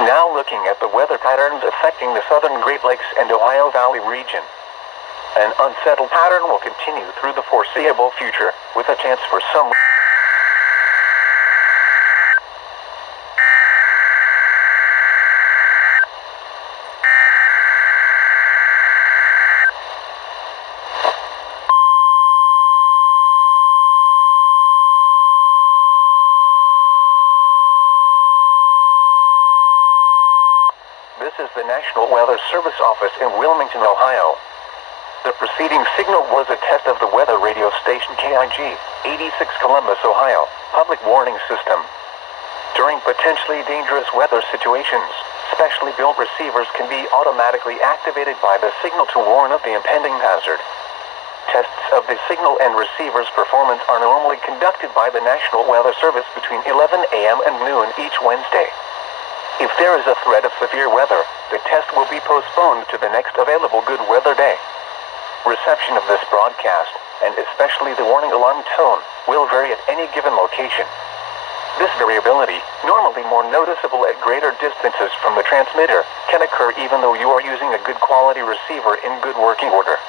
Now looking at the weather patterns affecting the southern Great Lakes and Ohio Valley region. An unsettled pattern will continue through the foreseeable future, with a chance for some This is the National Weather Service office in Wilmington, Ohio. The preceding signal was a test of the weather radio station KIG, 86 Columbus, Ohio, public warning system. During potentially dangerous weather situations, specially built receivers can be automatically activated by the signal to warn of the impending hazard. Tests of the signal and receiver's performance are normally conducted by the National Weather Service between 11 a.m. and noon each Wednesday. If there is a threat of severe weather, the test will be postponed to the next available good weather day. Reception of this broadcast, and especially the warning alarm tone, will vary at any given location. This variability, normally more noticeable at greater distances from the transmitter, can occur even though you are using a good quality receiver in good working order.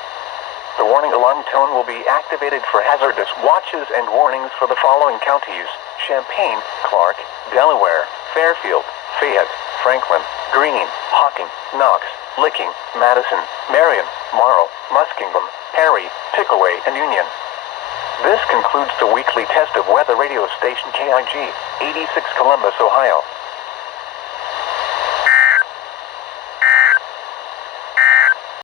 The warning alarm tone will be activated for hazardous watches and warnings for the following counties: Champaign, Clark, Delaware, Fairfield, Fayette, Franklin, Greene, Hocking, Knox, Licking, Madison, Marion, Morrow, Muskingum, Perry, Pickaway, and Union. This concludes the weekly test of weather radio station KIG, 86 Columbus, Ohio.